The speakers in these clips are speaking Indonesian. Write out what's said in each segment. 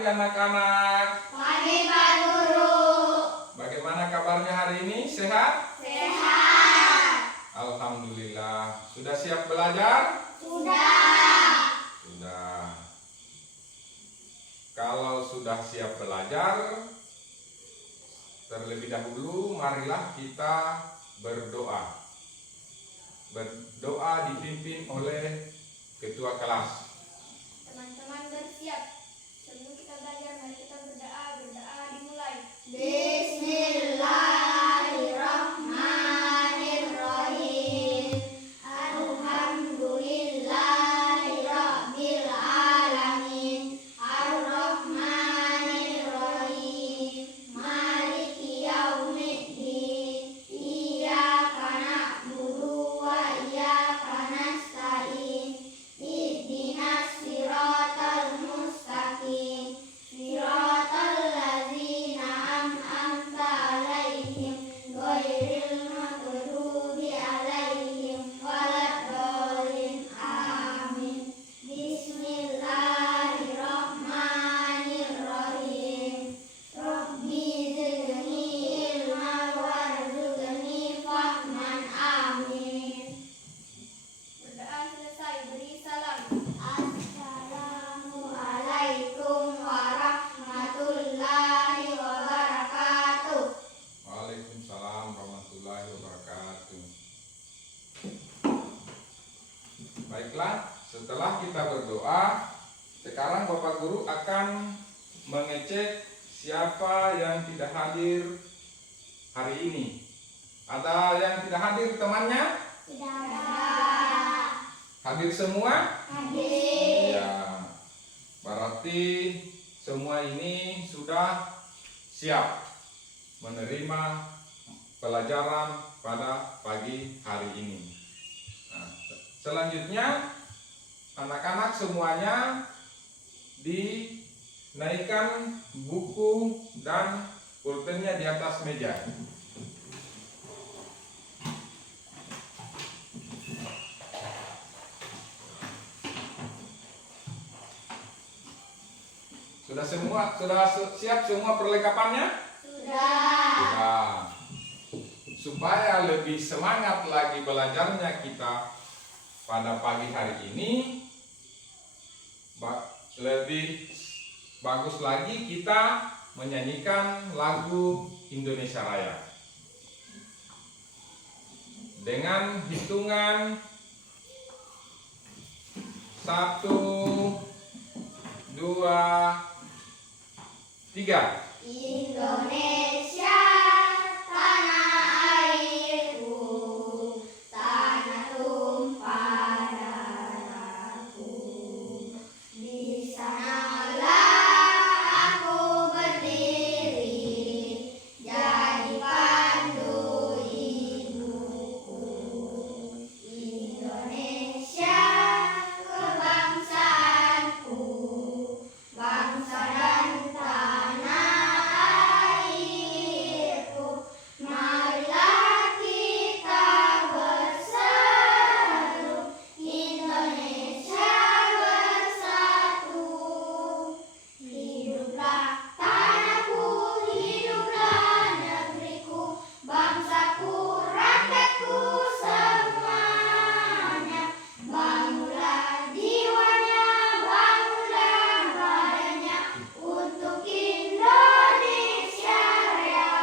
pagi anak-anak. Pagi Pak Guru. Bagaimana kabarnya hari ini? Sehat? Sehat. Alhamdulillah. Sudah siap belajar? Sudah. Sudah. Kalau sudah siap belajar, terlebih dahulu marilah kita berdoa. Berdoa dipimpin oleh ketua kelas. Teman-teman bersiap. Sebelum kita belajar, mari kita berdoa. Berdoa dimulai. Bismillahirrahmanirrahim. Alhamdulillahirabbil alamin. Arrahmanirrahim. Maliki yaumiddin. Iyyaka na'budu wa iyyaka nasta'in. Ihdinas siratal mustaqim. Siratal ladzina an'amta 'alaihim ghairil maghdubi 'alaihim waladdallin. Amin. Bismillahirrahmanirrahim. Rabbi zidni ilman warzuqni fahman. Amin. Berdoa selesai, beri salam. Assalamualaikum warahmatullahi wabarakatuh. Waalaikumsalam warahmatullahi wabarakatuh. Baiklah, setelah kita berdoa, sekarang Bapak Guru akan mengecek siapa yang tidak hadir hari ini. Ada yang tidak hadir temannya? Tidak. Hadir semua? Hadir. Ya, berarti semua ini sudah siap menerima pelajaran pada pagi hari ini. Nah, selanjutnya anak-anak semuanya dinaikkan buku dan pulpennya di atas meja. Sudah siap semua perlengkapannya? Sudah. Sudah. Supaya lebih semangat lagi belajarnya kita pada pagi hari ini, lebih bagus lagi kita menyanyikan lagu Indonesia Raya. Dengan hitungan 1, 2, 3. Indonesia tanah airku, tanah tumpah darahku. Di sanalah aku berdiri, jadi pandu ibuku. Indonesia kebangsaanku, bangsa dan tanah airku. Marilah kita berseru, Indonesia bersatu. Hiduplah tanahku, hiduplah negeriku, bangsaku, rakyatku semuanya. Bangunlah jiwanya, bangunlah badannya untuk Indonesia Raya.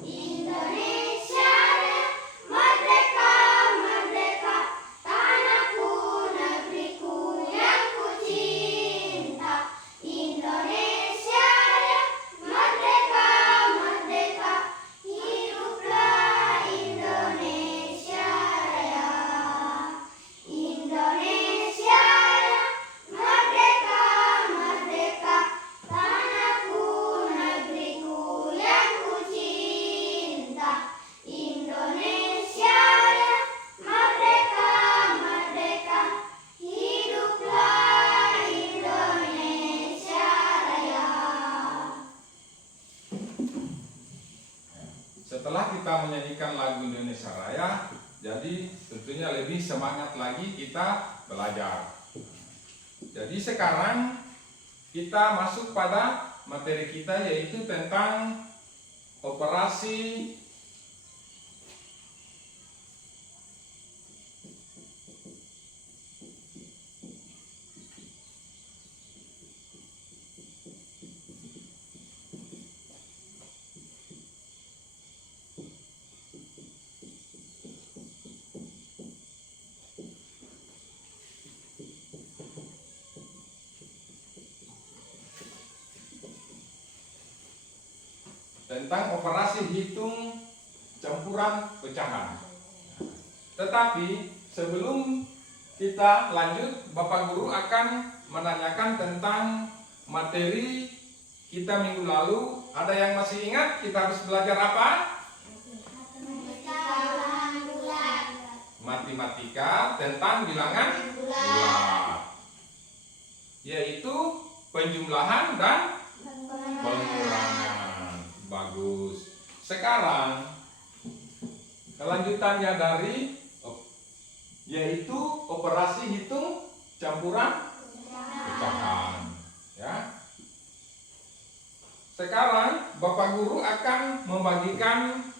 Indonesia Raya, merdeka, merdeka, tanahku, negeriku yang ku cinta. Indonesia Raya, merdeka, merdeka, hiduplah Indonesia Raya. Indonesia Raya, merdeka, merdeka, tanahku, negeriku yang ku cinta. Indonesia Raya, merdeka, merdeka, hiduplah Indonesia Raya. Setelah kita menyanyikan lagu Indonesia Raya, jadi tentunya lebih semangat lagi kita belajar. Jadi sekarang kita masuk pada materi kita, yaitu tentang operasi hitung campuran pecahan. Tetapi sebelum kita lanjut, Bapak Guru akan menanyakan tentang materi kita minggu lalu. Ada yang masih ingat kita harus belajar apa? Matematika tentang bilangan bulat, yaitu penjumlahan dan pengurangan. Bagus. Sekarang kelanjutannya dari yaitu operasi hitung campuran pecahan, ya. Sekarang Bapak Guru akan membagikan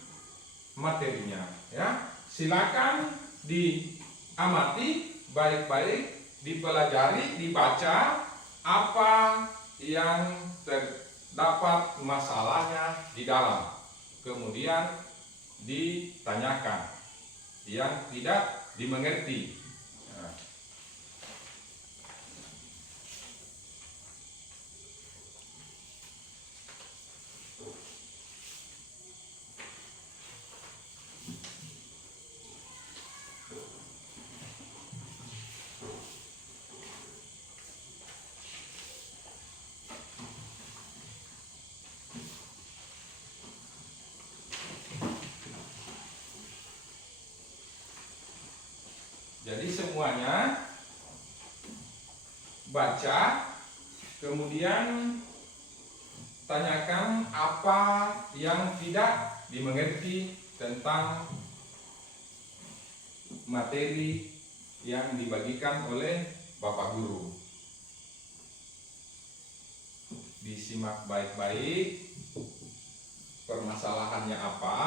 materinya, ya. Silakan diamati baik-baik, dipelajari, dibaca apa yang terdapat masalahnya di dalam. Kemudian ditanyakan yang tidak dimengerti. Nah. Jadi semuanya baca, kemudian tanyakan apa yang tidak dimengerti tentang materi yang dibagikan oleh Bapak Guru. Disimak baik-baik permasalahannya apa.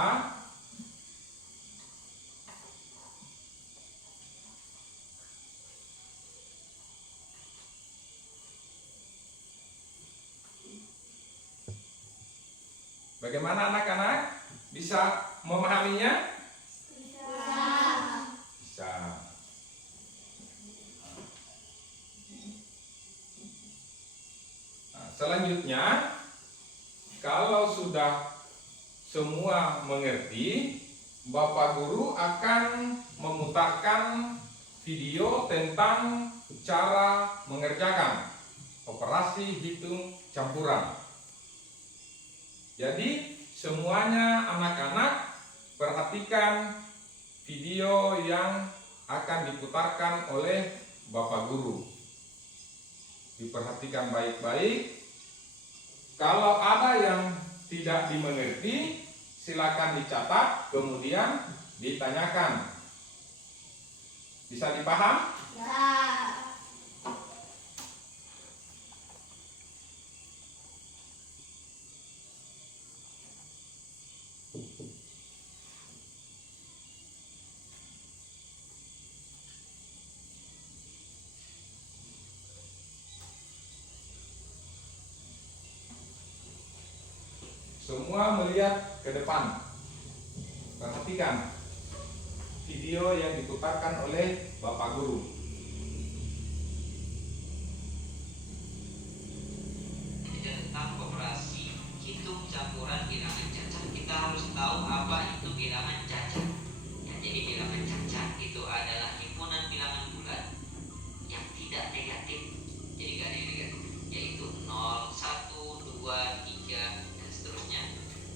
Bagaimana anak-anak? Bisa memahaminya? Bisa. Nah, selanjutnya, kalau sudah semua mengerti, Bapak Guru akan memutarkan video tentang cara mengerjakan operasi hitung campuran. Jadi semuanya anak-anak perhatikan video yang akan diputarkan oleh Bapak Guru. Diperhatikan baik-baik. Kalau ada yang tidak dimengerti, silakan dicatat, kemudian ditanyakan. Bisa dipaham? Semua melihat ke depan. Perhatikan video yang diputarkan oleh Bapak Guru. Tentang operasi hitung campuran bilangan cacat, kita harus tahu apa itu bilangan cacat. Ya, jadi bilangan cacat itu adalah himpunan bilangan bulat yang tidak negatif. Jadi gak ada yang negatif, yaitu 0, 1, 2, 3 dan seterusnya.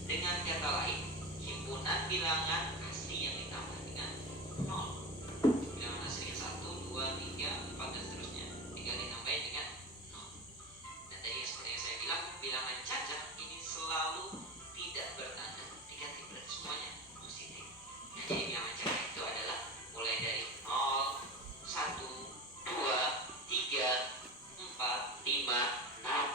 Dengan kata lain, himpunan bilangan asli yang ditambah dengan 0. Bilangan aslinya 1, 2, 3, 4 dan seterusnya. Tinggal ditambahkan dengan 0. Dan tadi seperti yang saya bilang, bilangan cacat ini selalu tidak bertanda negatif, berarti semuanya positif. Nah, jadi bilangan cacat itu adalah mulai dari 0, 1, 2, 3, 4, 5, 6,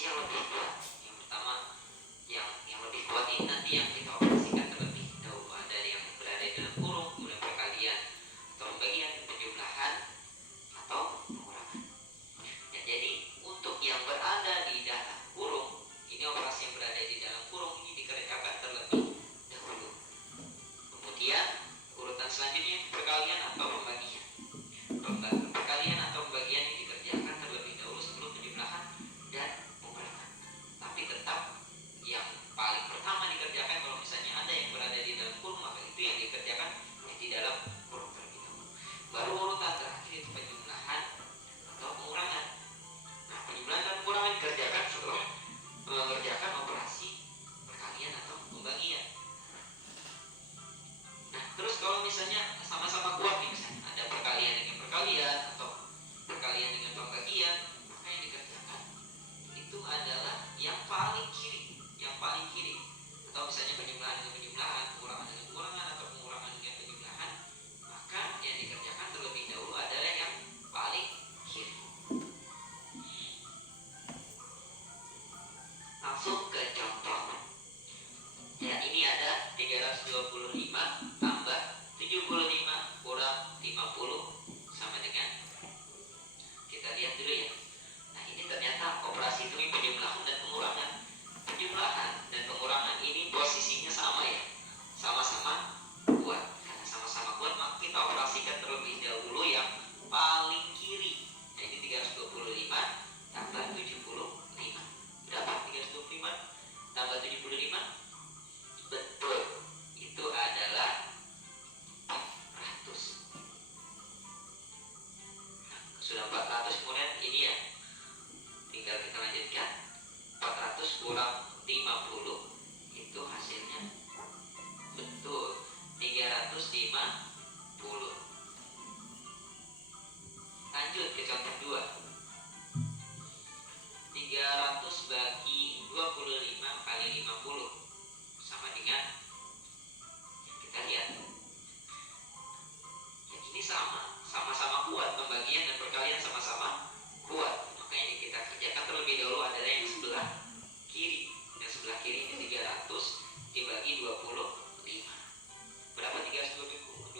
operasi yang lebih kuat. Yang pertama, yang lebih kuat ini nanti yang kita operasikan terlebih dahulu. Ada yang berada di dalam kurung, kemudian perkalian atau pembagian, penjumlahan atau pengurangan. Ya, jadi untuk yang berada di dalam kurung, ini operasi yang berada di dalam kurung ini dikerjakan terlebih dahulu. Kemudian urutan selanjutnya perkalian atau pembagian. Perkalian atau pembagian ini dikerjakan terlebih dahulu sebelum penjumlahan dan pengurangan. Tapi tetap yang paling pertama dikerjakan kalau misalnya ada yang berada di dalam kurung, maka itu yang dikerjakan di dalam kurung terlebih dahulu. Baru urutan terakhir itu penjumlahan atau pengurangan. Nah, penjumlahan dan pengurangan dikerjakan setelah mengerjakan operasi perkalian atau pembagian. Nah, terus kalau misalnya sama-sama kuat nih, misalnya ada perkalian dengan perkalian atau perkalian dengan pembagian, maka yang dikerjakan itu adalah yang paling kiri, atau misalnya penjumlahan dengan penjumlahan, pengurangan dengan pengurangan, atau pengurangan dengan penjumlahan, maka yang dikerjakan terlebih dahulu adalah yang paling kiri. Langsung ke contoh. Ya, ini ada 325 tambah 75 kurang 50 sama dengan, kita lihat dulu ya. Nah, ini ternyata operasi itu penjumlahan dan pengurangan. Penjumlahan dan pengurangan ini posisinya sama ya, sama-sama kuat. Karena sama-sama kuat, maka kita operasikan terlebih dahulu yang paling kiri, yaitu 325 tambah 75. Berapa 325 tambah 75? Betul, itu adalah 400. Sudah 400, kemudian ini ya, tinggal kita lanjutkan. 400 kurang 50 itu hasilnya betul 350. Lanjut ke contoh 2. 300 bagi 25 kali 50 sama dengan, kita lihat ya, ini sama-sama kuat, pembagian dan perkalian sama-sama kuat. Maka yang kita kerjakan terlebih dahulu adalah yang sebelah kiri. Yang sebelah kiri ini 300 dibagi 25. Berapa 325?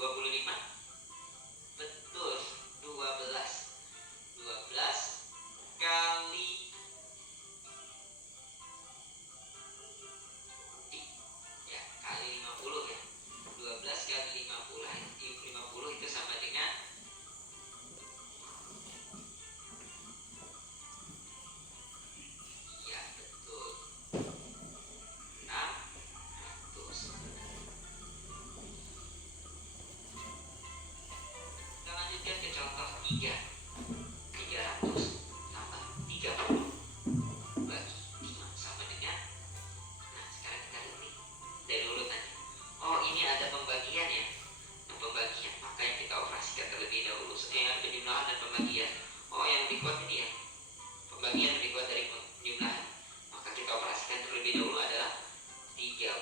Betul, 12 kali kali 50 ya. 12 kali 50 itu sama dengan, ya betul, 600. Kita lanjutkan ke contoh 3. 300 tambah 30 bagi 5 sama dengan, nah sekarang kita lihat nih dari urutannya. Oh, ini ada pembagian ya. Pembagian, maka yang kita operasikan terlebih dahulu penjumlahan dan pembagian. Oh, yang lebih kuat ini ya, pembagian lebih kuat dari penjumlahan, maka kita operasikan terlebih dahulu adalah 30.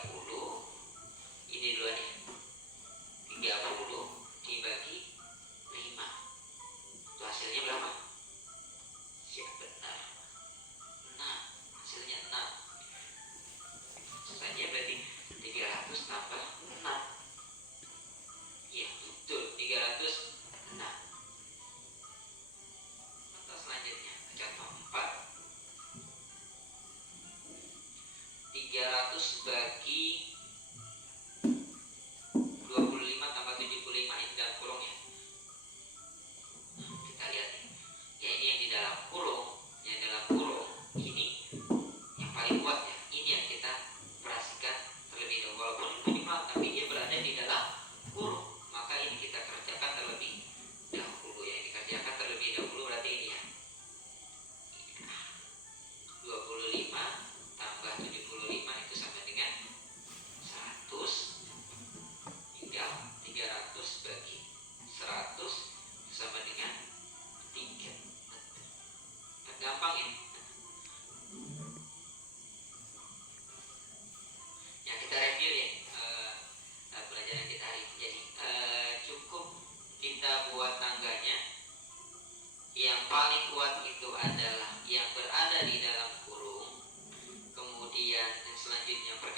Ini duluan ya, 30 dibagi 5 itu hasilnya berapa? Ya benar, 6. Hasilnya 6. Saja berarti 300 tambah 6. Ya betul, 306. Contoh selanjutnya, contoh 4. 300 bagi 25 tambah 75, ini dalam kurung ya. Kita lihat nih. Ya, ini yang di dalam kurung. Yang dalam kurung ini yang paling kuat ya. Ini yang kita operasikan terlebih dahulu. Walaupun itu penjumlahan, tapi dia berada di dalam kurung, maka ini kita kerjakan terlebih dahulu. Yang dikerjakan terlebih dahulu berarti ini ya, 25 tambah 75 itu sama dengan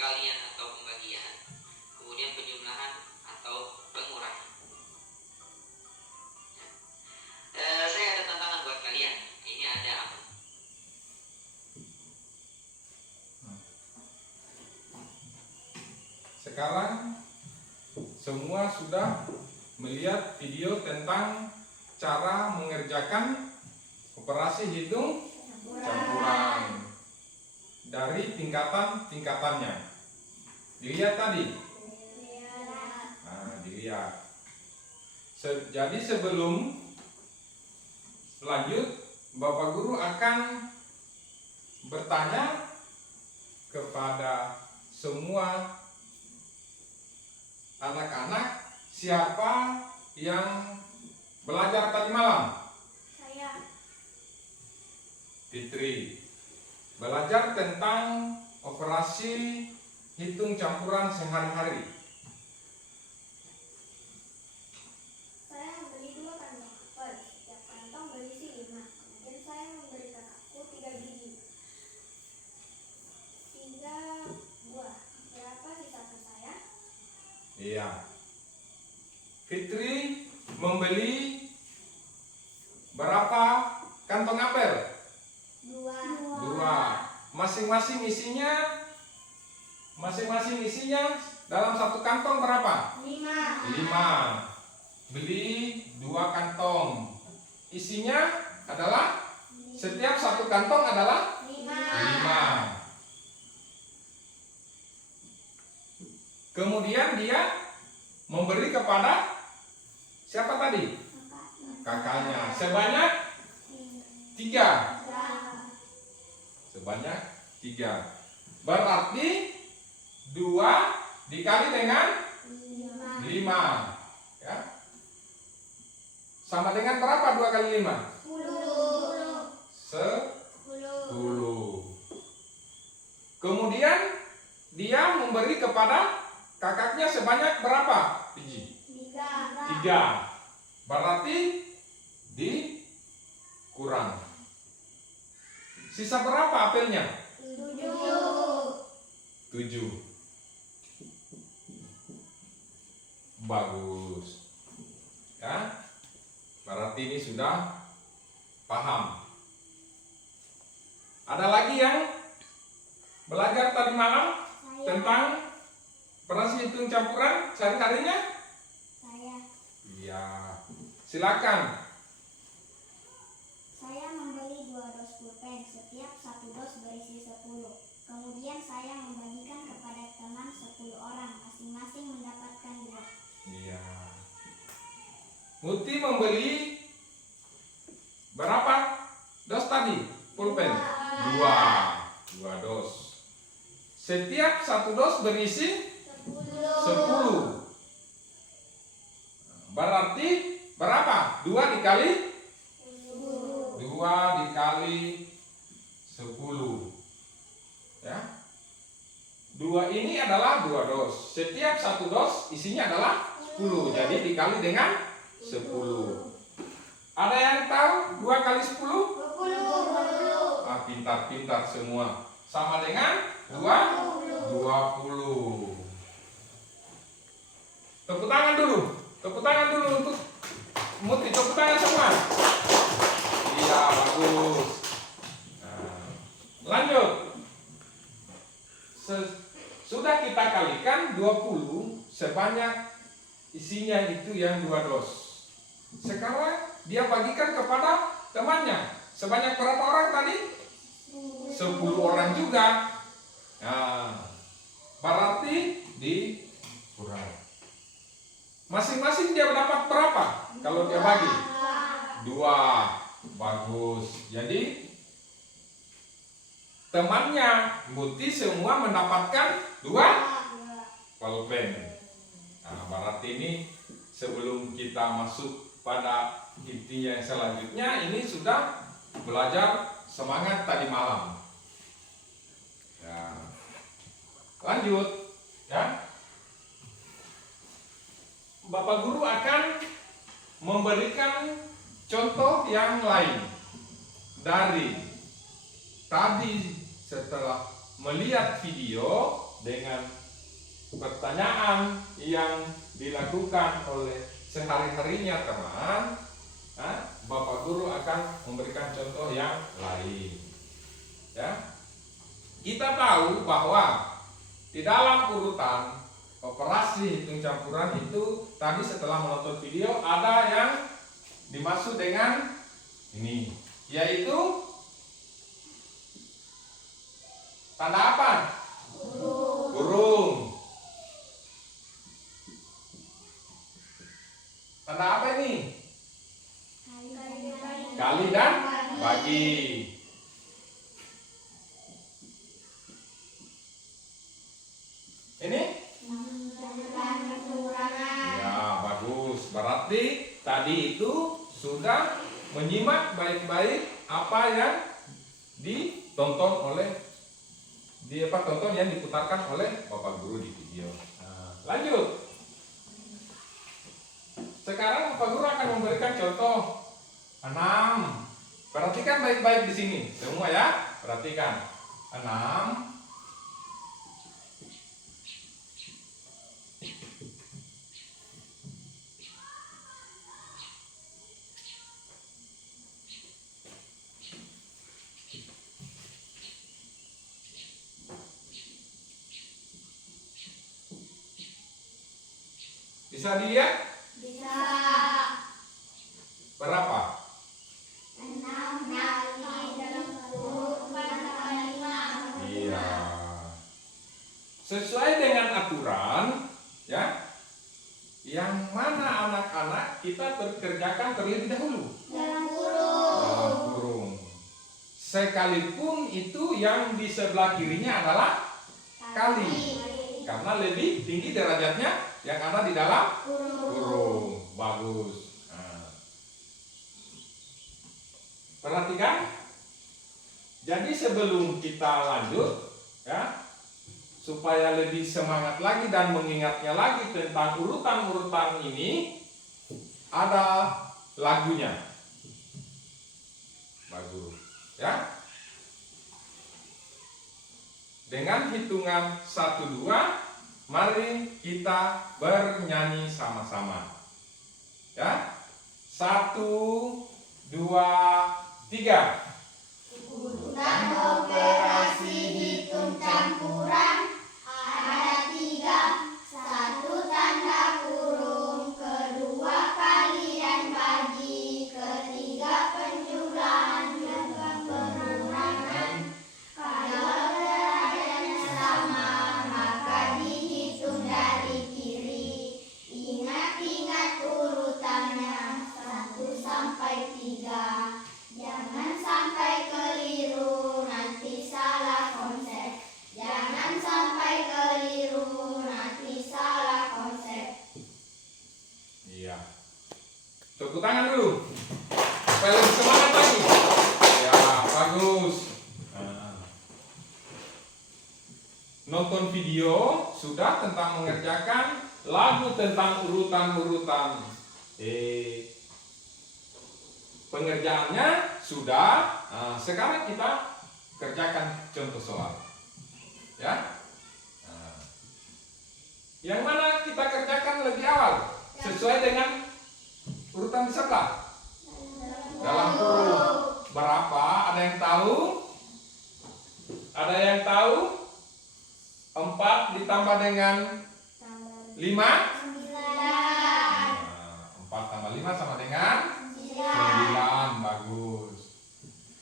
perkalian atau pembagian, kemudian penjumlahan atau pengurangan. Saya ada tantangan buat kalian. Ini ada apa? Sekarang semua sudah melihat video tentang cara mengerjakan operasi hitung campuran dari tingkatan-tingkatannya. Dilihat tadi? Nah, dilihat. Jadi sebelum lanjut, Bapak Guru akan bertanya kepada semua anak-anak, siapa yang belajar tadi malam? Saya. Fitri. Belajar tentang operasi hitung campuran sehari-hari. Saya membeli 2 kantong apel. Setiap kantong berisi 5. Kemudian saya memberi kakakku 3 biji. 3 buah. Berapa sisa ke saya? Iya. Fitri membeli berapa kantong apel? 2. 2. Masing-masing isinya dalam satu kantong berapa? 5. Beli 2 kantong. Isinya adalah setiap satu kantong adalah 5. Kemudian dia memberi kepada siapa tadi? Kakaknya. Sebanyak 3. Sebanyak 3. Berarti 2 dikali dengan 5. Ya. Sama dengan berapa 2 kali 5? 10. Kemudian dia memberi kepada kakaknya sebanyak berapa biji? 3. Berarti dikurang. Sisa berapa apelnya? 7. Bagus. Ya. Berarti ini sudah paham. Ada lagi yang belajar tadi malam tentang operasi hitung campuran sehari-harinya? Saya. Iya. Silakan. Saya membeli 2 dos pulpen, setiap 1 dos berisi 10. Kemudian saya membagikan kepada teman 10 orang, masing-masing mendapatkan 2. Iya. Muti membeli berapa dos tadi? Pulpen? 2 dos. Setiap 1 dos berisi 10. Berarti berapa? 2 dikali 10. Ya. 2 ini adalah 2 dos. Setiap 1 dos isinya adalah 10. Jadi dikali dengan 10. Ada yang tahu 2 kali 10? 20. Ah, pintar-pintar semua. Sama dengan 20. Tepuk tangan dulu. Tepuk tangan dulu untuk Muti. Tepuk tangan semua. Iya, bagus. Nah, lanjut. Sudah kita kalikan 20 sebanyak isinya itu yang 2 dos. Sekarang dia bagikan kepada temannya. Sebanyak berapa orang tadi? 10 orang juga. Nah, berarti dikurang. Masing-masing dia mendapat berapa? Kalau dia bagi? 2. Bagus. Jadi temannya Muti semua mendapatkan 2 pulpen. Nah, berarti ini sebelum kita masuk pada intinya yang selanjutnya, ini sudah belajar semangat tadi malam. Ya. Lanjut, ya. Bapak Guru akan memberikan contoh yang lain dari tadi. Setelah melihat video, dengan pertanyaan yang dilakukan oleh sehari-harinya teman, Bapak Guru akan memberikan contoh yang lain. Ya, kita tahu bahwa di dalam urutan operasi hitung campuran itu tadi setelah menonton video ada yang dimaksud dengan ini, yaitu tanda apa? Burung. Tanda apa ini? Kali dan bagi. Ini? Ya, bagus. Berarti tadi itu sudah menyimak baik-baik apa yang ditonton oleh tonton yang diputarkan oleh Bapak Guru di video. Nah, lanjut. Sekarang Bapak Guru akan memberikan contoh 6. Perhatikan baik-baik di sini, semua ya. Perhatikan. 6. Bisa dilihat? Bisa. Berapa? 6 kali dalam 10 tambah 5. Iya. Sesuai dengan aturan, ya. Yang mana anak-anak kita kerjakan terlebih dahulu? Dalam kurung. Dalam kurung. Sekalipun itu yang di sebelah kirinya adalah kali. Karena lebih tinggi derajatnya yang ada di dalam kurung. Bagus. Nah. Perhatikan. Jadi sebelum kita lanjut, ya, supaya lebih semangat lagi dan mengingatnya lagi tentang urutan-urutan ini, ada lagunya. Bagus, ya. Dengan hitungan 1, 2, mari kita bernyanyi sama-sama. Ya. 1, 2, 3. Urutan operasi hitung campuran ada 3. 1 tanda kurung, kedua kali dan bagi, ketiga penjumlahan dan pengurangan. Kalau derajatnya sama, maka dihitung dari kiri. Ingat-ingat urutannya 1 sampai 3. Jangan sampai keliru, nanti salah konsep. Jangan sampai keliru, nanti salah konsep. Iya. Tepuk tangan dulu. Supaya lebih semangat lagi. Ya, bagus. Nah. Nonton video sudah tentang mengerjakan lagu tentang urutan-urutan. Pengerjaannya sudah. Nah, sekarang kita kerjakan contoh soal. Ya. Nah. Yang mana kita kerjakan lebih awal sesuai dengan urutan di sebelah. Dalam kurung. Berapa? Ada yang tahu? Ada yang tahu? 4 ditambah dengan 5? 4 tambah 5 sama dengan 9. Bagus.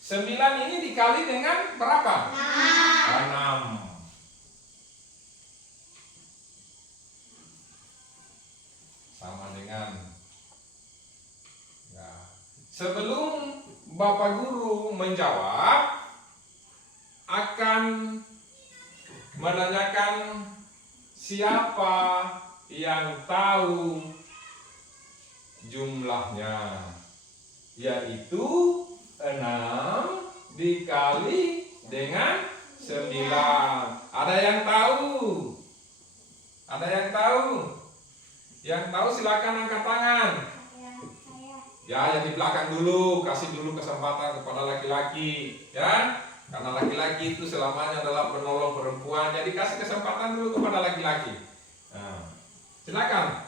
9 ini dikali dengan berapa? 6. Sama dengan, ya. Sebelum Bapak Guru menjawab, akan menanyakan siapa yang tahu jumlahnya, yaitu 6 dikali dengan 9. Ada yang tahu? Ada yang tahu? Yang tahu silakan angkat tangan. Saya. Ya, yang di belakang dulu, kasih dulu kesempatan kepada laki-laki, ya. Karena laki-laki itu selamanya adalah penolong perempuan, jadi kasih kesempatan dulu kepada laki-laki. Nah, silakan.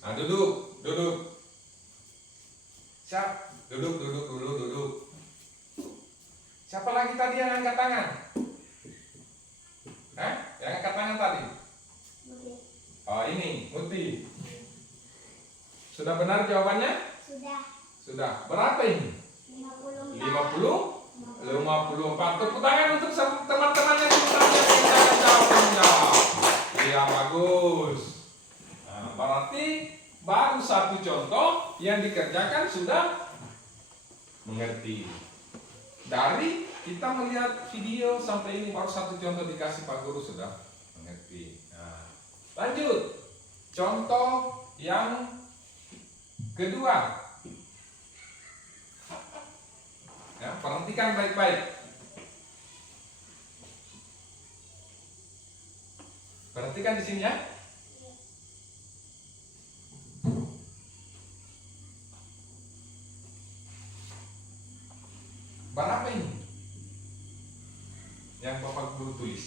Nah, duduk. Siap, duduk dulu. Siapa lagi tadi yang angkat tangan? Yang angkat tangan tadi? Oh, ini, Muti. Sudah benar jawabannya? Sudah. Berapa ini? 54. Tepuk tangan untuk teman-teman yang sudah jawab. Iya, bagus. Nah, berarti baru satu contoh yang dikerjakan sudah mengerti. Dari kita melihat video sampai ini baru satu contoh dikasih Pak Guru sudah mengerti. Nah, lanjut. Contoh yang kedua. Ya, perhatikan baik-baik. Perhatikan di sini ya. Berapa ini? Yang Bapak Guru tulis.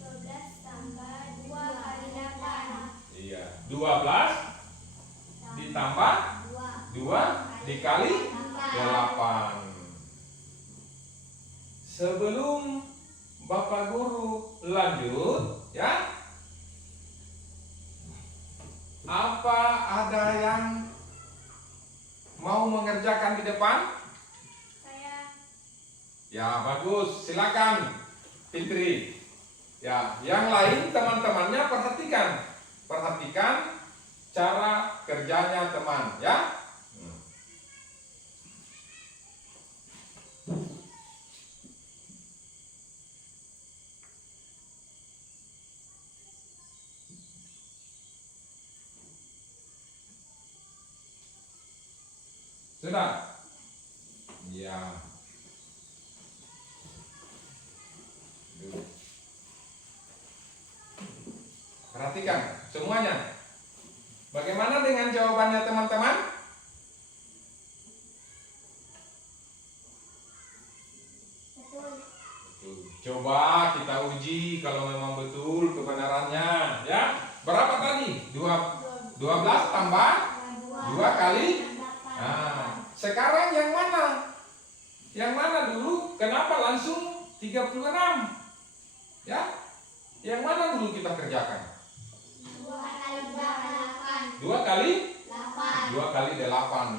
12 tambah 2 kali 8. Iya, 12 ditambah 2 dikali 8. Sebelum Bapak Guru lanjut, ya. Apa ada yang mau mengerjakan di depan? Ya, bagus. Silakan, Fitri. Ya, yang lain teman-temannya perhatikan cara kerjanya teman, ya. Sudah? Ya. Perhatikan semuanya. Bagaimana dengan jawabannya teman-teman? Betul. Coba kita uji kalau memang betul kebenarannya, ya. Berapa tadi? 12 tambah 2 kali. Nah, sekarang yang mana? Yang mana dulu? Kenapa langsung 36? Ya? Yang mana dulu kita kerjakan? 2 kali 8.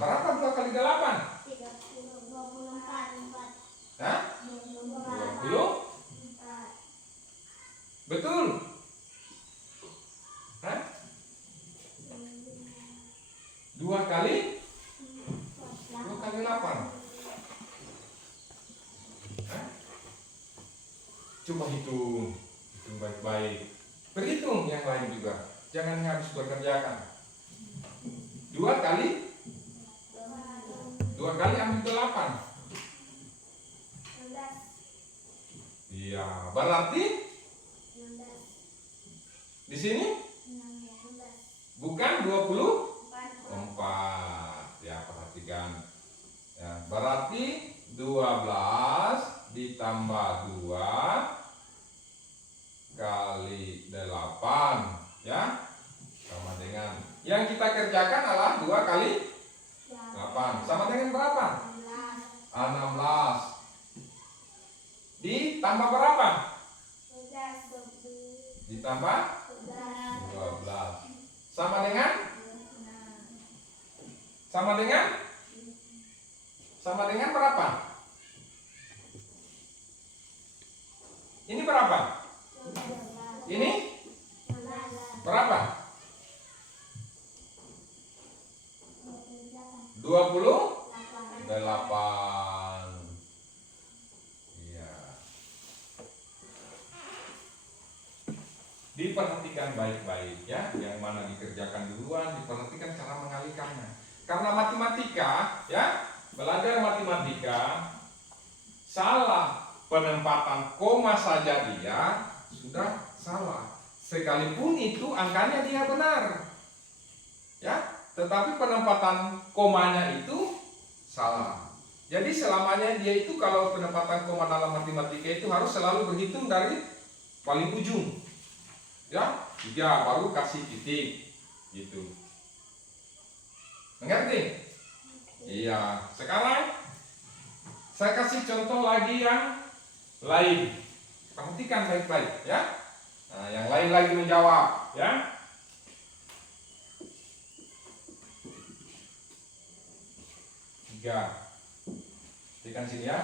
Berapa 2 kali 8? 24. Hah? 20? Betul? Hah? 2 kali 8. Hah? Coba hitung baik-baik. Berhitung yang lain juga. Jangan habis bekerjakan. 2 kali ambil 8. Iya, berarti di sini bukan 24. Ya, perhatikan. Ya, berarti 12 ditambah 2 kali 8, ya, sama dengan yang kita kerjakan adalah 2 kali 8 sama dengan berapa? 16 ditambah berapa? Ditambah 12 sama dengan berapa? Ini berapa? Ini berapa? 28. Iya. Diperhatikan baik-baik ya, yang mana dikerjakan duluan, diperhatikan cara mengalihkannya. Karena matematika ya, belajar matematika salah penempatan koma saja dia sudah salah. Sekalipun itu angkanya dia benar. Ya, tetapi penempatan komanya itu salah. Jadi selamanya dia itu kalau penempatan koma dalam matematika itu harus selalu berhitung dari paling ujung. Ya, 3 baru kasih titik gitu. Mengerti? Iya. Sekarang saya kasih contoh lagi yang lain. Perhatikan baik-baik ya. Nah, yang lain lagi menjawab ya. Tiga. Perhatikan sini ya.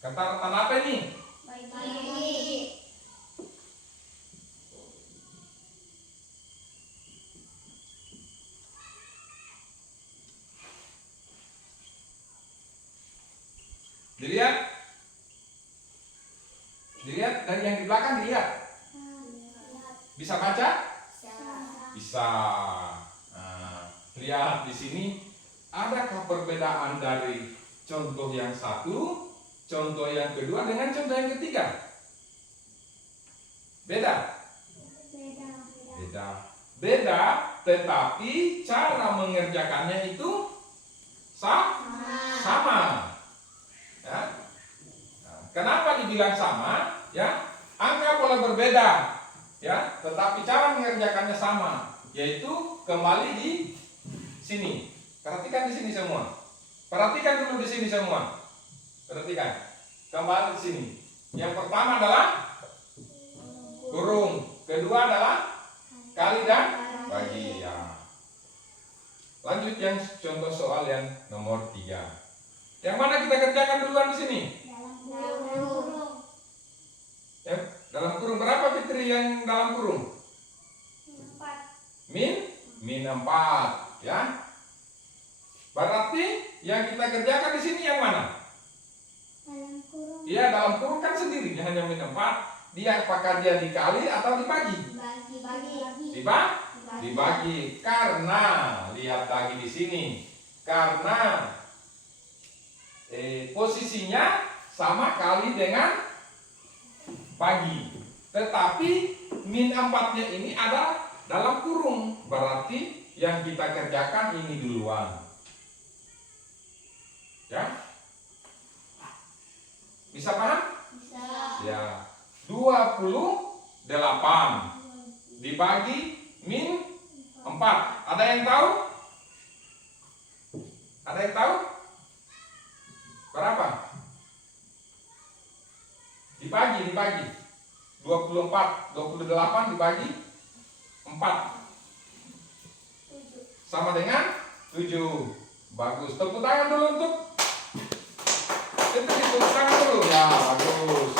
Kata tanda apa ini? Bagi. Dilihat. Dilihat dan yang di belakang dilihat. Bisa baca? Bisa. Nah, lihat di sini, adakah perbedaan dari contoh yang satu, contoh yang kedua dengan contoh yang ketiga? Beda? Beda, tetapi cara mengerjakannya itu sama. Ya. Nah, kenapa dibilang sama? Ya, angka boleh berbeda. Ya, tetapi cara mengerjakannya sama, yaitu kembali di sini. Perhatikan di sini semua. Perhatikan dulu di sini semua. Perhatikan. Kembali di sini. Yang pertama adalah kurung, kedua adalah kali dan bagi. Ya. Lanjut yang contoh soal yang nomor 3. Yang mana kita kerjakan duluan di sini? Ya, dalam kurung berapa Fitri yang dalam kurung? Min 4, ya. Berarti yang kita kerjakan di sini yang mana? Dalam kurung. Iya, dalam kurung kan sendiri, hanya min 4. Dia apakah dia dikali atau dibagi? Dibagi. Karena lihat lagi di sini. Karena posisinya sama kali dengan bagi. Tetapi min 4-nya ini ada dalam kurung. Berarti yang kita kerjakan ini duluan. Ya? Bisa paham? Bisa. Ya. 28 dibagi min 4. Ada yang tahu? Ada yang tahu? Berapa? Dibagi. 28 dibagi 4. Sama dengan 7. Bagus. Tepuk tangan dulu untuk tepuk tangan dulu. Ya, bagus.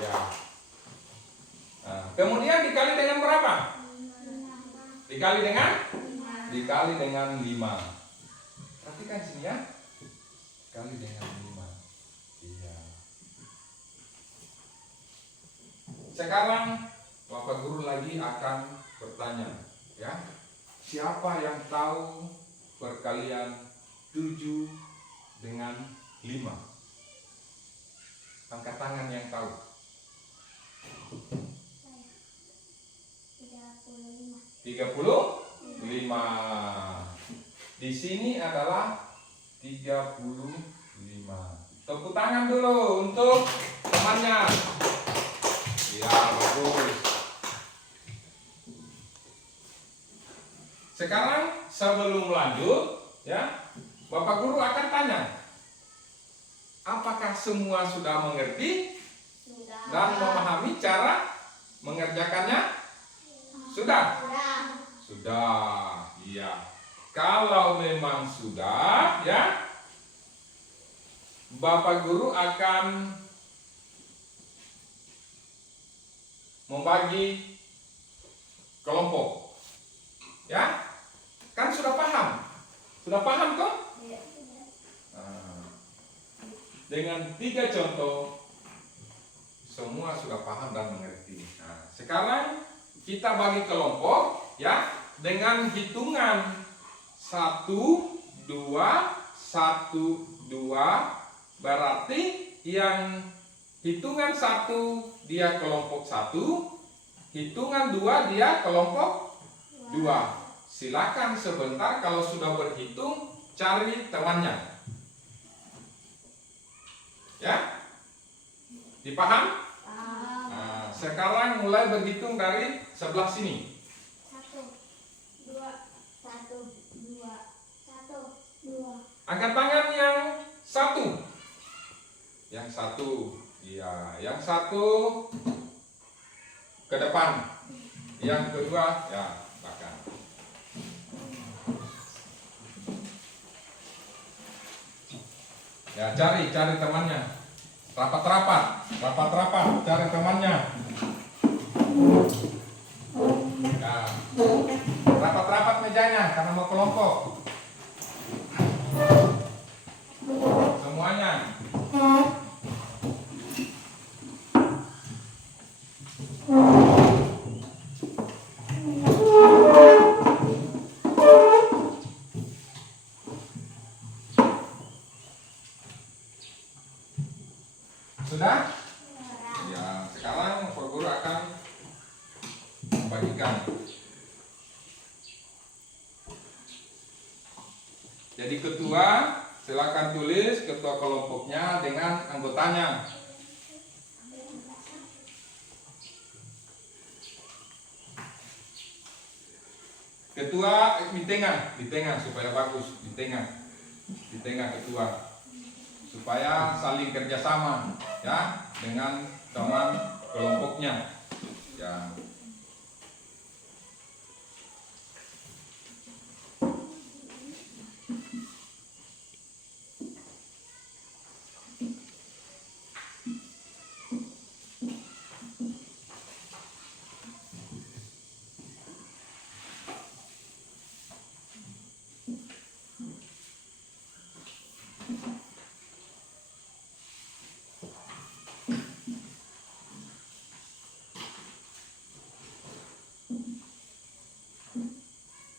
Iya. Nah, kemudian dikali dengan berapa? Dikali dengan 5. Perhatikan sini ya. Dikali dengan 5. Iya. Sekarang Bapak Guru lagi akan bertanya, ya. Siapa yang tahu perkalian 7 dengan 5? Angkat tangan yang tahu. 35. Di sini adalah 35. Tepuk tangan dulu untuk temannya. Ya, bagus. Sekarang sebelum lanjut, ya, Bapak Guru akan tanya, apakah semua sudah mengerti dan memahami cara mengerjakannya? Sudah? Sudah, iya. Kalau memang sudah, ya, Bapak Guru akan membagi kelompok. Ya? Kan sudah paham? Sudah paham kok? Nah, dengan 3 contoh semua sudah paham dan mengerti. Nah, sekarang kita bagi kelompok, ya, dengan hitungan 1, 2, 1, 2. Berarti yang hitungan 1 dia kelompok 1, hitungan 2 dia kelompok 2. Silakan sebentar kalau sudah berhitung cari temannya. Ya? Dipaham? Nah, sekarang mulai berhitung dari sebelah sini. 1, 2, 1, 2, 1, 2. Angkat tangan yang 1. Yang 1. Iya, yang 1 ke depan. Yang kedua ya belakang. Ya, cari temannya. Rapat-rapat, cari temannya. Ya, rapat-rapat mejanya karena mau kelompok. Semuanya. Sudah? Ya, sekarang Pak Guru akan membagikan. Jadi ketua, silakan tulis ketua kelompoknya dengan anggotanya. Ketua di tengah supaya bagus, di tengah ketua. Supaya saling kerjasama ya dengan teman kelompoknya ya.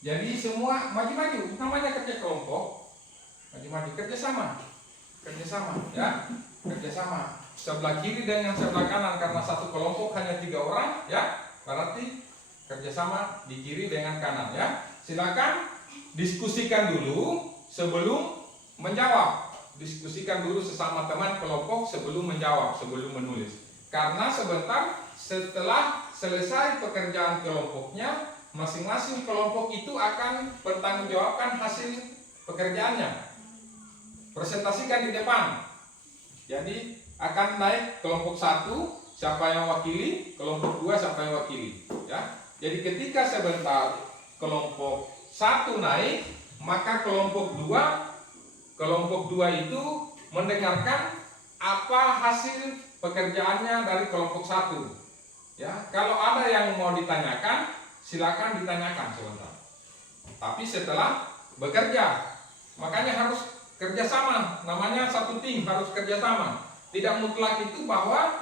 Jadi semua maju-maju, namanya kerja kelompok, maju-maju, kerjasama ya, kerjasama. Sebelah kiri dengan sebelah kanan karena satu kelompok hanya 3 orang ya, berarti kerjasama di kiri dengan kanan ya. Silakan diskusikan dulu sebelum menjawab, diskusikan dulu sesama teman kelompok sebelum menjawab, sebelum menulis. Karena setelah selesai pekerjaan kelompoknya, masing-masing kelompok itu akan bertanggungjawabkan hasil pekerjaannya. Presentasikan di depan. Jadi akan naik kelompok 1 siapa yang wakili, kelompok 2 siapa yang wakili ya. Jadi ketika sebentar kelompok 1 naik, maka kelompok 2 itu mendengarkan apa hasil pekerjaannya dari kelompok 1 ya. Kalau ada yang mau ditanyakan, silakan ditanyakan sebentar. Tapi setelah bekerja, makanya harus kerjasama. Namanya satu tim harus kerjasama. Tidak mutlak itu bahwa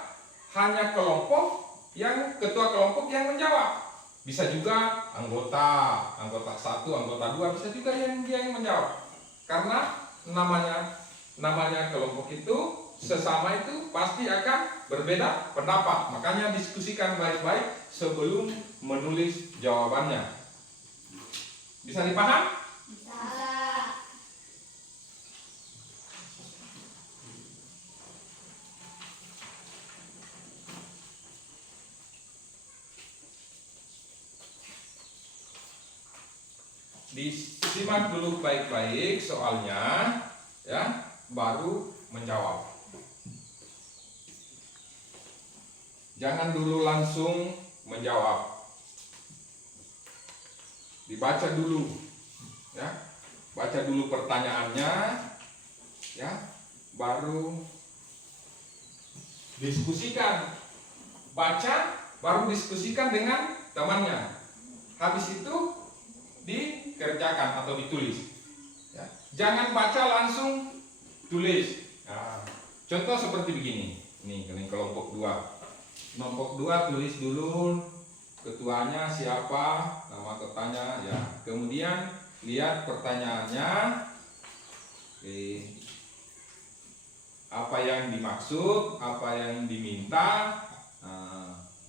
hanya kelompok yang ketua kelompok yang menjawab. Bisa juga anggota 1, anggota 2 bisa juga yang menjawab. Karena namanya kelompok itu sesama itu pasti akan berbeda pendapat. Makanya diskusikan baik-baik sebelum menulis jawabannya. Bisa dipaham? Bisa. Disimak dulu baik-baik soalnya ya, baru menjawab. Jangan dulu langsung menjawab. Dibaca dulu ya. Baca dulu pertanyaannya ya, baru diskusikan. Baca baru diskusikan dengan temannya. Habis itu dikerjakan atau ditulis ya. Jangan baca langsung tulis. Nah, contoh seperti begini. Ini kelompok 2. Kelompok 2 tulis dulu ketuanya siapa, nama ketuanya ya. Kemudian lihat pertanyaannya. Oke. Apa yang dimaksud, apa yang diminta,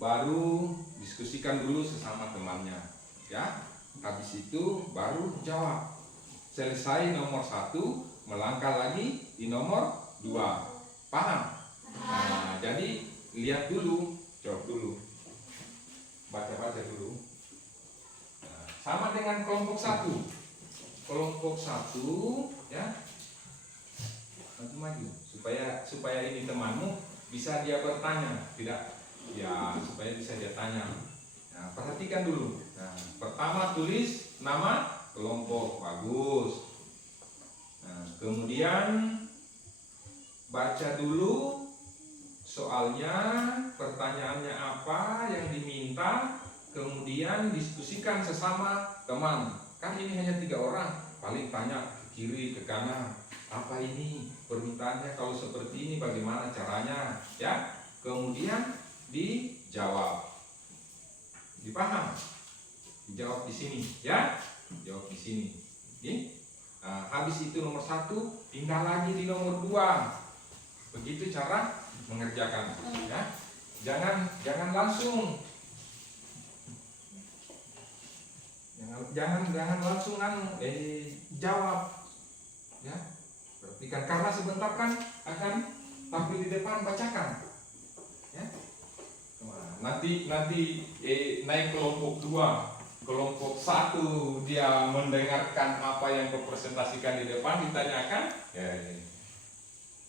baru diskusikan dulu sesama temannya, ya. Habis itu baru jawab. Selesai nomor 1, melangkah lagi di nomor 2. Paham? Nah, jadi lihat dulu, jawab dulu, baca-baca dulu. Nah, sama dengan kelompok 1. Kelompok 1, ya. Maju-maju supaya ini temanmu bisa dia bertanya, tidak ya, supaya bisa dia tanya. Nah, perhatikan dulu. Nah, pertama tulis nama kelompok, bagus. Nah, kemudian baca dulu soalnya, pertanyaannya apa yang diminta, kemudian diskusikan sesama teman. Kan ini hanya 3 orang, paling tanya ke kiri ke kanan. Apa ini permintaannya, kalau seperti ini bagaimana caranya, ya. Kemudian dijawab. Dipaham? Dijawab di sini, ya. Jawab di sini. Oke? Nah, habis itu nomor 1 pindah lagi di nomor 2. Begitu cara mengerjakan, ya. Jangan langsung. Jangan langsung jawab, ya. Perhatikan, karena sebentar kan akan tampil di depan, bacakan, ya. Nanti naik kelompok 2, kelompok 1 dia mendengarkan apa yang kau presentasikan di depan, ditanyakan, ya,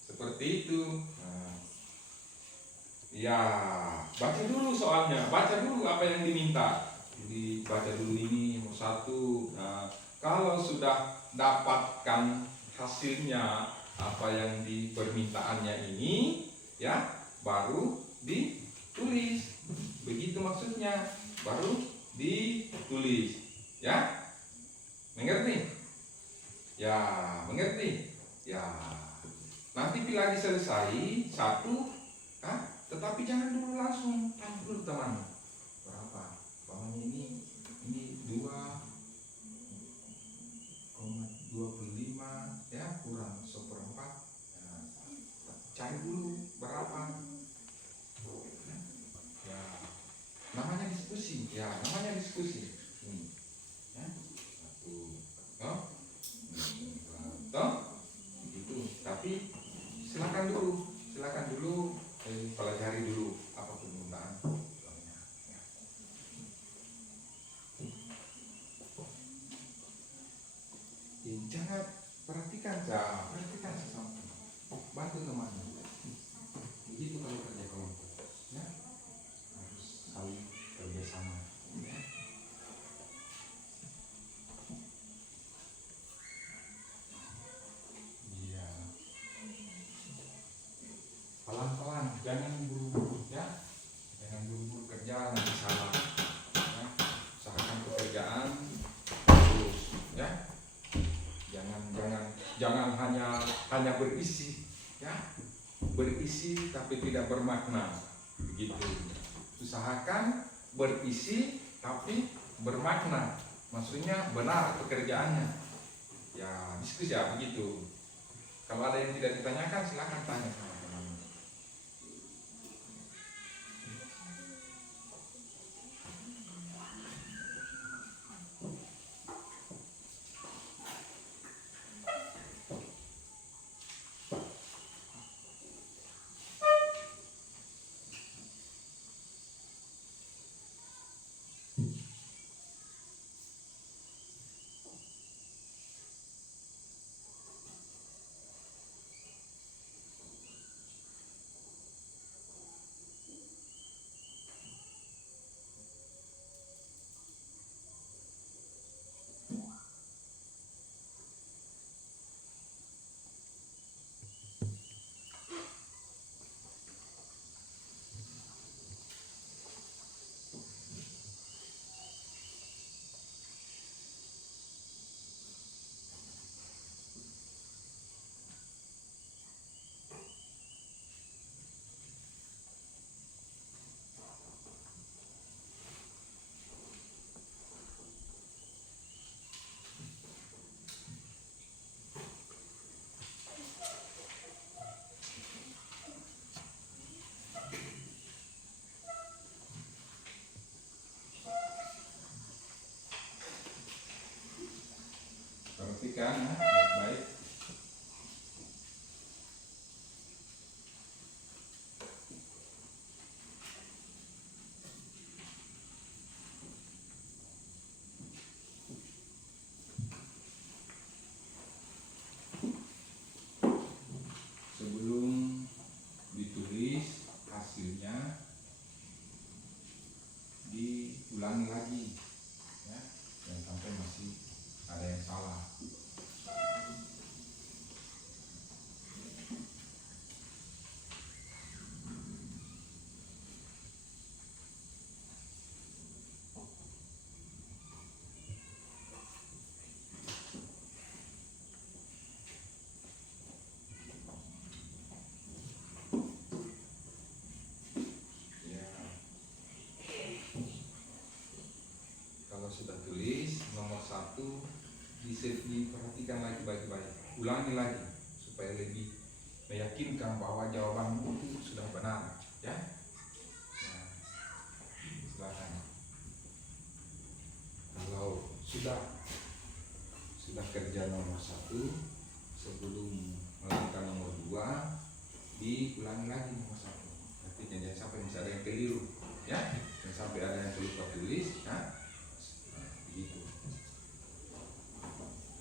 seperti itu. Ya, baca dulu soalnya, baca dulu apa yang diminta. Jadi baca dulu ini nomor 1. Nah, kalau sudah dapatkan hasilnya apa yang di permintaannya ini, ya, baru ditulis. Begitu maksudnya, baru ditulis, ya. Mengerti? Ya, mengerti? Ya. Nanti bila selesai 1, tetapi jangan dulu langsung, tanya dulu teman. Berapa? Bawahnya ini 2,25, ya, kurang 1/4. Nah, cari dulu berapa. Ya, namanya diskusi, ya, namanya diskusi. Ya, 1, toh, begitu. Tapi silakan dulu, pelajari dulu apa permintaan. Jangan perhatikan sesama, bantu teman. Begitu kalau kerja kelompok, ya, harus saling kerjasama, ya. Iya, pelan-pelan, jangan buru-buru, ya. Jangan buru-buru kerja, nanti salah, ya. Usahakan pekerjaan terus, ya. Jangan hanya berisi, ya, berisi tapi tidak bermakna, begitu. Usahakan berisi tapi bermakna, maksudnya benar pekerjaannya. Ya, diskusi, ya, begitu. Kalau ada yang tidak ditanyakan, silakan tanya sama teman. perhatikan ya, baik-baik. Sebelum ditulis hasilnya diulangi lagi ya, jangan sampai masih ada yang salah. Ya, kalau sudah tulis nomor 1 diperhatikan lagi baik-baik, ulangi lagi supaya lebih meyakinkan bahwa jawabanmu itu sudah benar ya. Nah, silakan. Kalau sudah kerja nomor 1, sebelum melakukan nomor 2 diulangi lagi nomor 1. Nanti jangan sampai bisa ada yang keliru ya, jangan sampai ada yang lupa tulis ya. Nah, begitu.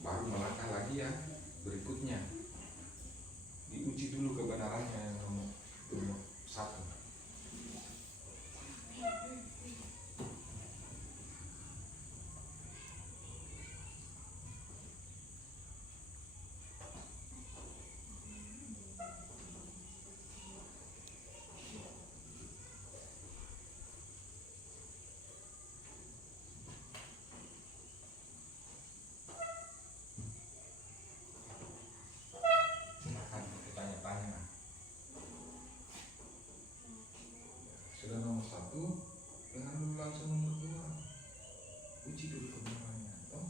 Baru melangkah lagi ya berikutnya, diuji dulu kebenarannya yang nomor 1. Silakan bertanya-tanya. Sudah nomor 1, jangan dulu langsung nomor 2. Uji dulu kebenarannya. Toh?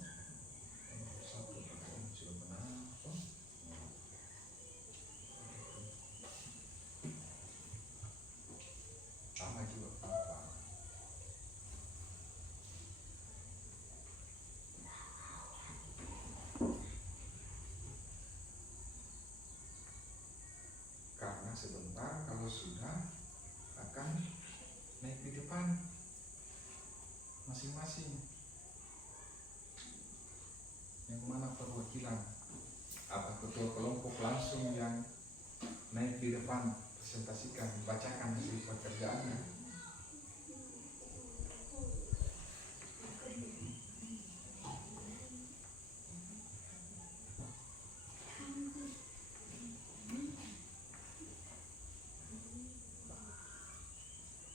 Nomor 1 apakah ini sudah benar? Toh? Sama juga pelan-pelan. Karena sebentar kalau sudah akan naik di depan masing-masing. Yang mana perwakilan? Apa ketua kelompok langsung yang naik di depan, presentasikan, bacakan hasil pekerjaannya.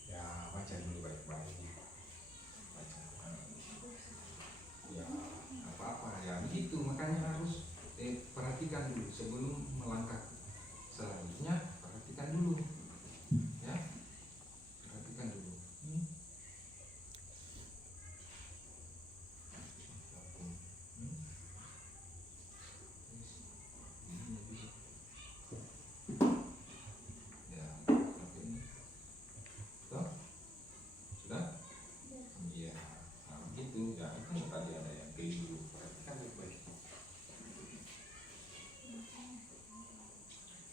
Ya, baca dulu baik-baik. Baca. Ya, apa-apa ya begitu, makanya harus perhatikan dulu sebelum melangkah selanjutnya. Perhatikan dulu ya, perhatikan dulu. Ya, seperti ini. Toh? Sudah? Iya, nah begitu ya, itu tadi ada yang keliru, perhatikan baik-baik.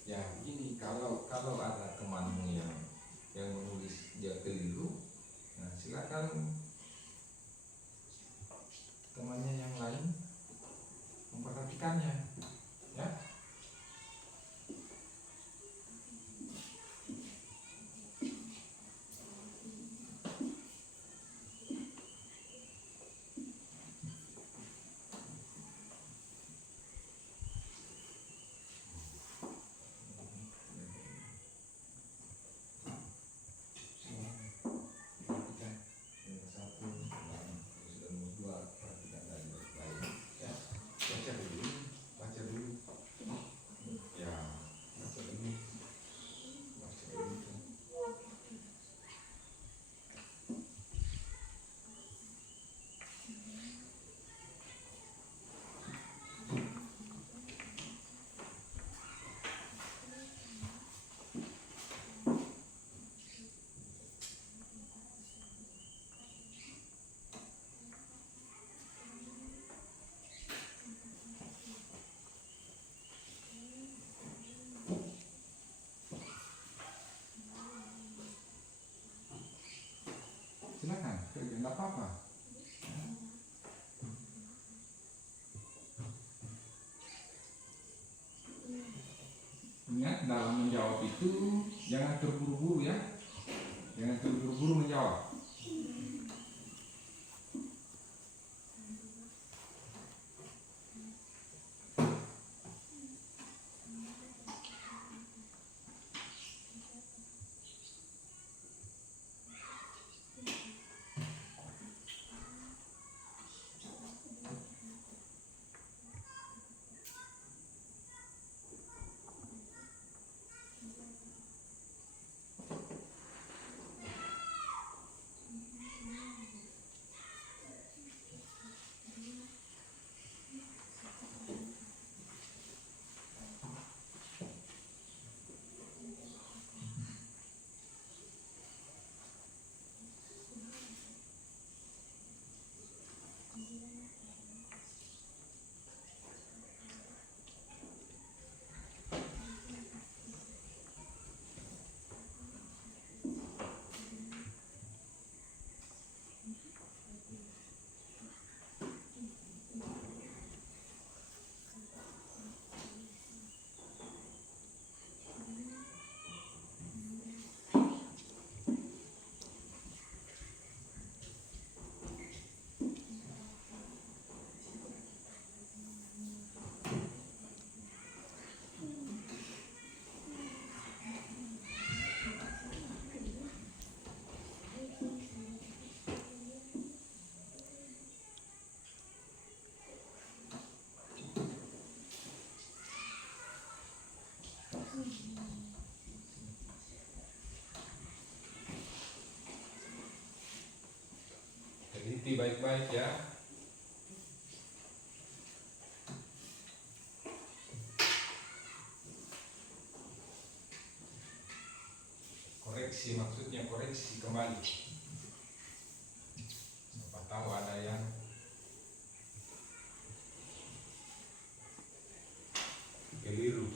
Ya begini, kalau ada temanmu yang menulis dia keliru, nah silakan temannya yang lain memperhatikannya ya. Perhatikan. apa-apa. Ingat, dalam menjawab itu jangan terburu-buru ya. Jangan terburu-buru menjawab. Teliti baik-baik ya. Koreksi, maksudnya koreksi kembali. Siapa tahu ada yang keliru.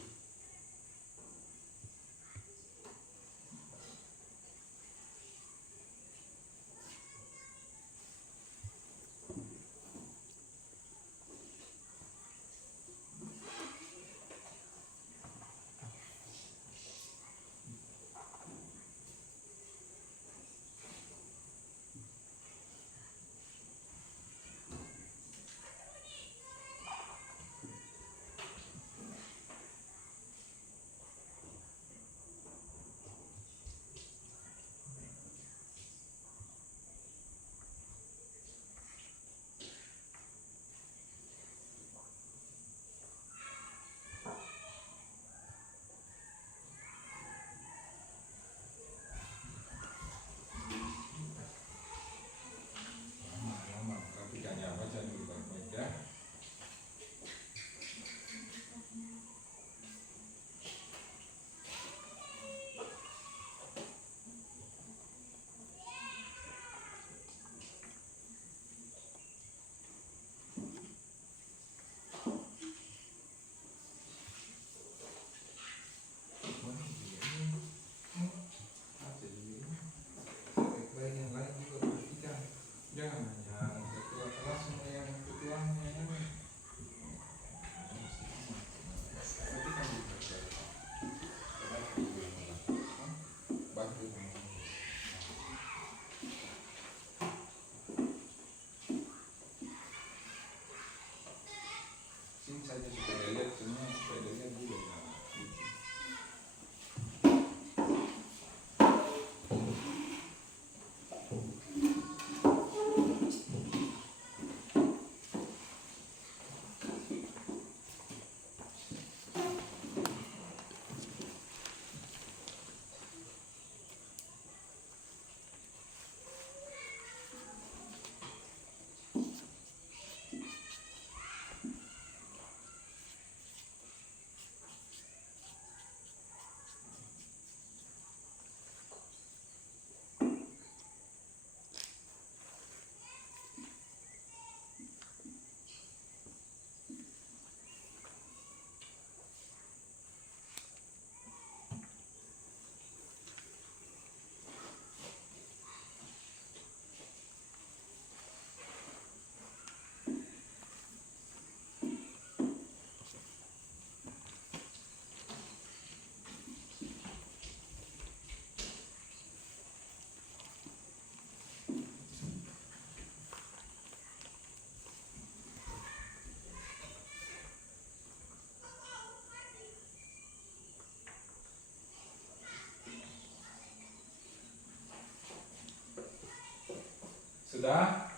sudah?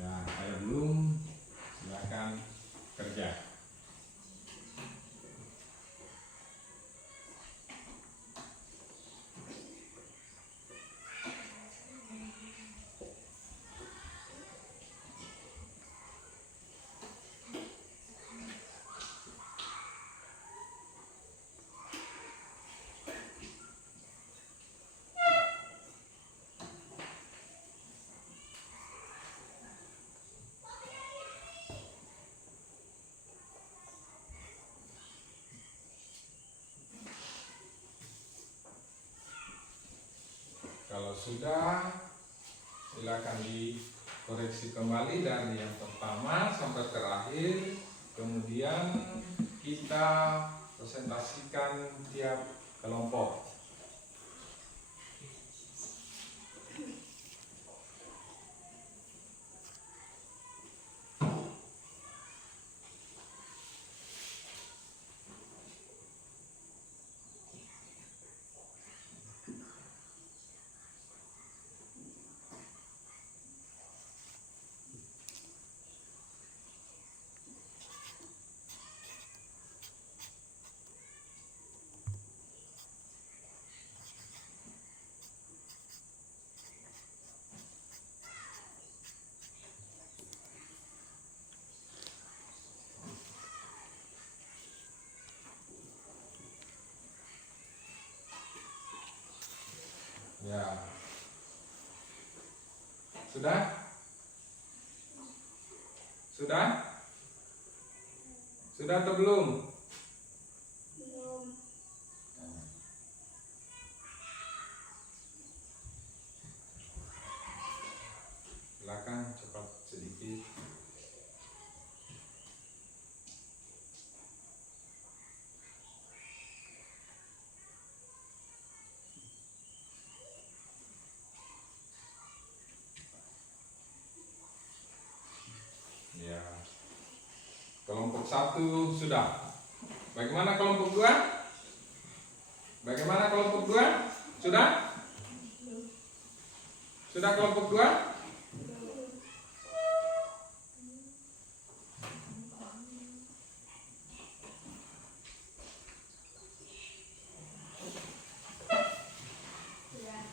Ya, kalau belum silakan kerja. Kalau sudah, silakan dikoreksi kembali dari yang pertama sampai terakhir. Kemudian kita presentasikan tiap kelompok. Ya. Sudah? Sudah? Sudah atau belum? Belum. Silakan cepat sedikit. Ya. Kelompok 1 sudah. Bagaimana kelompok 2? Bagaimana kelompok 2? Sudah? Sudah kelompok 2?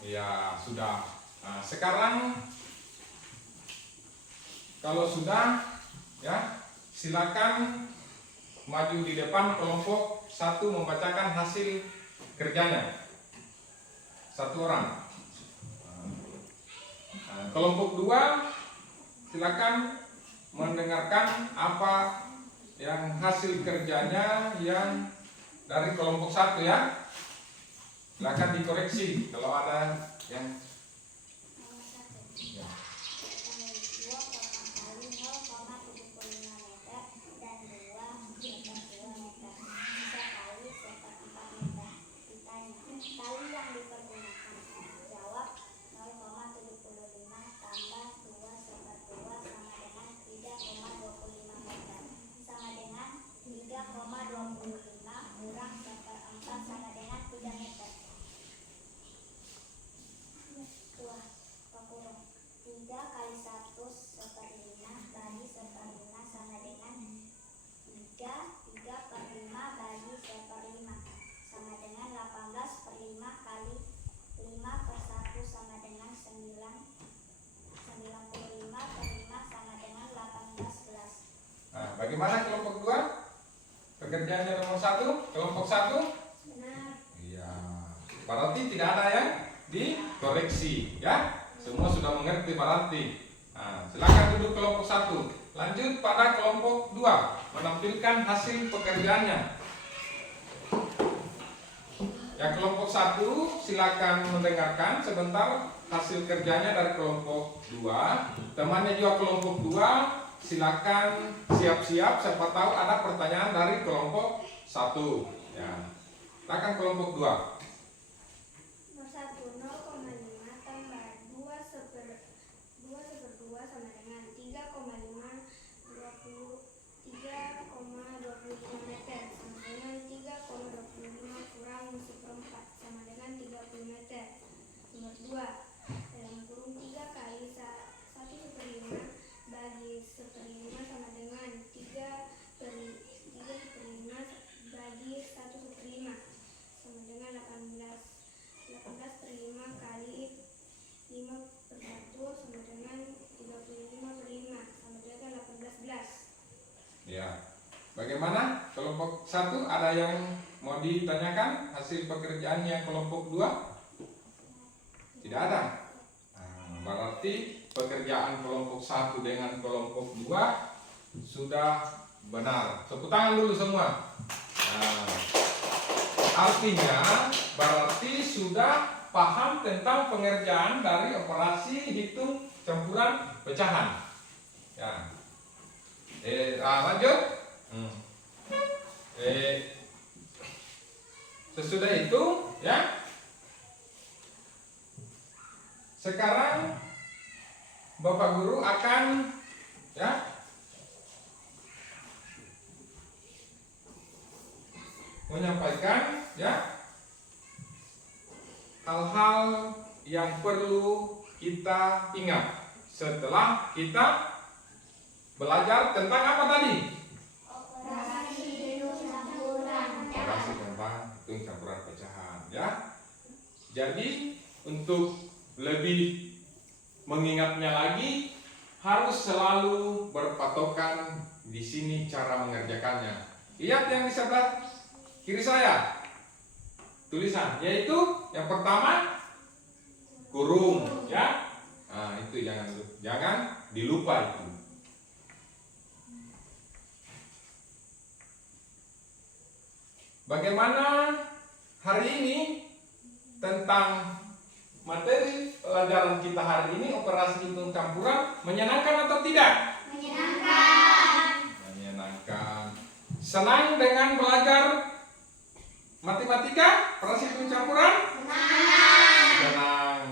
Ya, sudah. Nah, sekarang kalau sudah, ya, silakan maju di depan kelompok 1 membacakan hasil kerjanya. 1 orang. Nah, kelompok 2 silakan mendengarkan apa yang hasil kerjanya yang dari kelompok 1 ya. Silakan dikoreksi kalau ada yang Nomor 1. ya. 2 potong kali 0,75 meter dan 2 meter. Sisa kali 1/4 meter. Ditanya, kali yang dipergunakan. Jawab 0,75 tambah 2/2 sama dengan 3,25 meter. Sama dengan 3,25 kurang 1/4 sama dengan 3 meter. 3 kali 1/5 bagi 1/5 sama dengan 3/5 bagi 1/5 sama dengan 18/5 kali 5/1 sama dengan 9. 95/5 sama dengan 18. Nah, bagaimana kelompok 2? Pekerjaannya nomor 1, kelompok 1? Benar. Iya. Berarti tidak ada yang dikoreksi, ya? Semua sudah mengerti berarti. Nah, silakan duduk kelompok 1. Lanjut pada kelompok 2, menampilkan hasil pekerjaannya. Ya, kelompok 1 silakan mendengarkan sebentar hasil kerjanya dari kelompok 2. Temannya juga kelompok 2 silakan siap-siap, siapa tahu ada pertanyaan dari kelompok 1. Ya. Silakan kelompok 2. Nomor 1, 0,5 tambah 2/2 sama dengan 3,25 meter sama dengan 3,25 kurang 1/4 sama dengan 30 meter. Nomor 2, dalam kurung 3 kali Bagaimana kelompok 1? Ada yang mau ditanyakan hasil pekerjaannya kelompok 2? Tidak ada. Berarti pekerjaan kelompok 1 dengan kelompok 2 sudah benar. Tepuk tangan dulu semua. Artinya berarti sudah paham tentang pengerjaan dari operasi hitung campuran pecahan. Ya. Lanjut. Sesudah itu, ya. Sekarang Bapak Guru akan, ya, menyampaikan, ya, hal-hal yang perlu kita ingat setelah kita belajar tentang apa tadi? Operasi hitung campuran Operasi tentang hitung campuran pecahan, ya. Jadi untuk lebih mengingatnya lagi, harus selalu berpatokan di sini cara mengerjakannya. Lihat yang di sebelah kiri saya, tulisan, yaitu yang pertama kurung, ya. Nah, itu jangan dilupa itu. Bagaimana hari ini tentang materi pelajaran kita hari ini, operasi hitung campuran, menyenangkan atau tidak? menyenangkan. Menyenangkan. Senang dengan belajar matematika, operasi hitung campuran? Senang.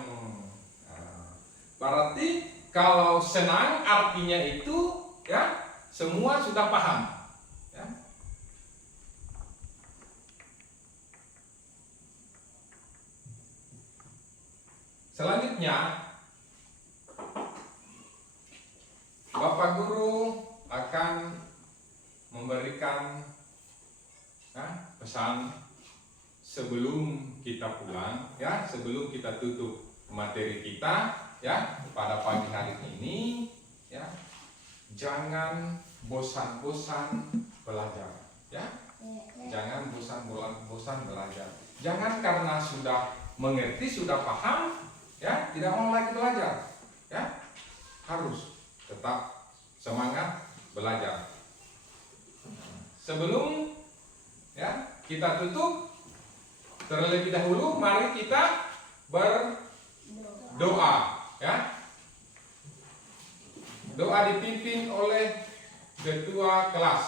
Berarti kalau senang artinya itu, ya, semua sudah paham. Ya. Selanjutnya, Bapak Guru akan memberikan pesan sebelum kita pulang, ya, sebelum kita tutup materi kita, ya, pada pagi hari ini, ya, jangan bosan-bosan belajar, ya, jangan bosan-bosan belajar. Jangan karena sudah mengerti, sudah paham, ya, tidak mau lagi belajar, ya, harus tetap semangat belajar. Sebelum, ya, kita tutup, terlebih dahulu mari kita berdoa, ya. Doa dipimpin oleh ketua kelas.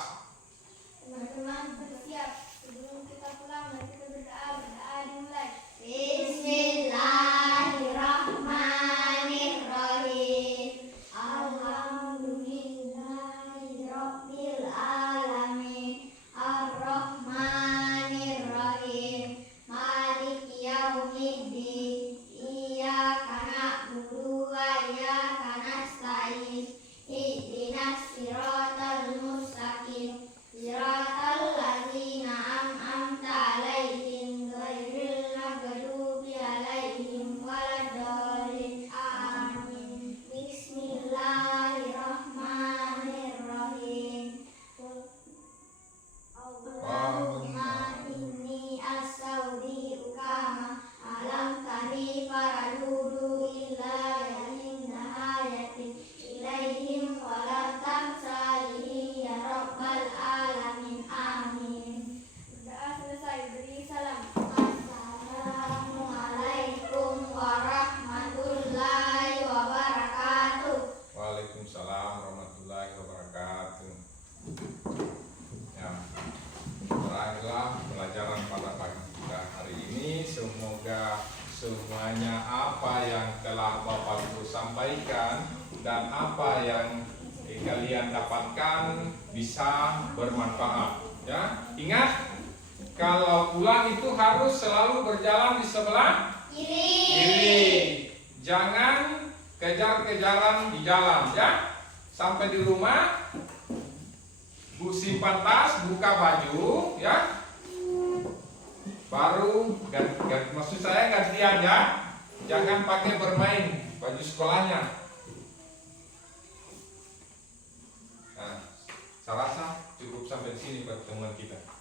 Teman-teman bersiap. Sebelum kita pulang, mari kita berdoa. Berdoa dimulai. Bismillahirrahmanirrahim. Alhamdulillahirabbil alamin. Arrahmanirrahim. Maliki yaumiddin. Iyyaka na'budu wa iyyaka nasta'in. Ihdinas siratal mustaqim. Siratal ladzina an'amta 'alaihim ghairil maghdubi 'alaihim waladdallin. Amin. Bismillahirrahmanirrahim. Allahumma inni astaudi'uka ma 'allamtani faradudu illa min hayatin ilaihim wa la tamsalihi ya rabbal alamin. Amin. Berdoa selesai. Beri salam. Assalamualaikum warahmatullahi wabarakatuh. Waalaikumsalam warahmatullahi wabarakatuh. Ya, berakhirlah pelajaran pada pagi kita hari ini. Semoga semuanya apa yang telah Bapak Guru sampaikan dan apa yang kalian dapatkan bisa bermanfaat. Ya, ingat, kalau pulang itu harus selalu berjalan di sebelah kiri. Jangan kejar-kejaran di jalan, ya. Sampai di rumah, simpan tas, buka baju, ya. Baru maksud saya gantian, ya. Jangan pakai bermain baju sekolahnya. Nah, saya rasa cukup sampai di sini. sini pertemuan kita.